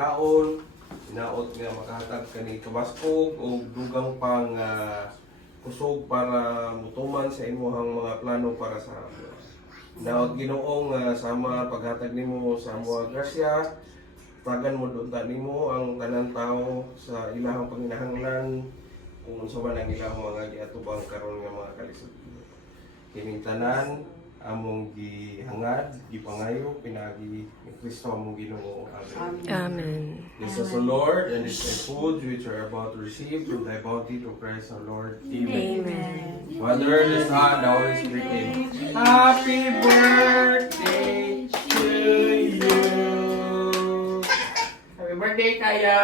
kaon, inaot nga makahatag kani kabaskog o dugang pang kusog para mutuman sa imuhang mga plano para sa naot Ginoong sama paghatag nimo sa mga grasya, tagan mo doon nimo ang tanan tao sa ilahang panginahanglan kung unsa man ang ilang mga giatubang karon nga mga kalisod. Kining tanan among gihangad, gipangayo, pinagi ni Kristo among Ginoo. Amen. Amen. This is the Lord, and this is the food which we are about to receive from thy bounty through Christ our Lord. Amen. Amen. Father, the Son, the Holy Spirit. Amen. Happy birthday to you. Happy birthday, Kaya.